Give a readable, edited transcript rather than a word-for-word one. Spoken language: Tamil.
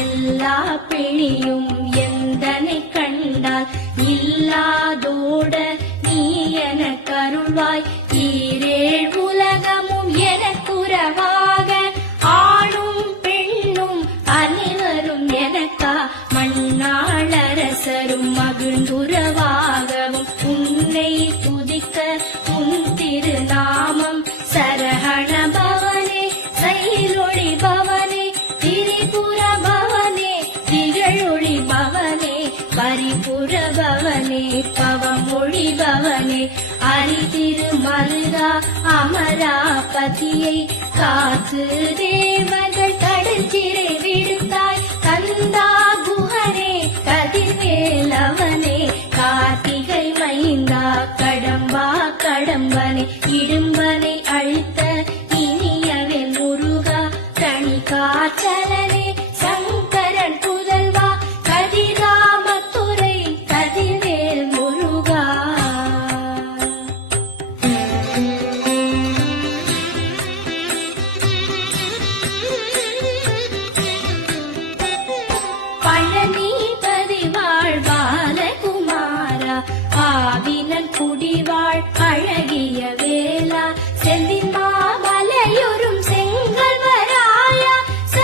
எல்லா பிணியும் எந்தனை கண்டால் இல்லாதோட நீ என கருள்வாய். ஈரேழ் உலகமும் எனக்குறவாக ஆணும் பெண்ணும் அனைவரும் எனக்கா மண்ணாளரசரும் மகிழ்ந்துறவாகவும் உன்னை துதிக்க உன் திருநாமம் சரஹண பவனே சைலொளி பவனே திரிபுர பவனே திகழொளி பவனே பரிபுர பவனே பவமொழி பவனே அரிதிருமல்கா அமராபதியை காத்து தேவர்கள் கடல் சிறை விடுத்தாய். கந்தா குஹனே கதிர்வேலவனே கார்த்திகை மைந்தா கடம்பா கடம்பனே இடும்பனை அழித்த இனியவன் முருகா கணிகாச்சலனே சங்கரன் புதல்வா கதிராமத்துறை கதிர்வேல் முருகா. பழனிபதி வாழ் பாலகுமாரா ஆவினன் குடிவாழ் அழகிய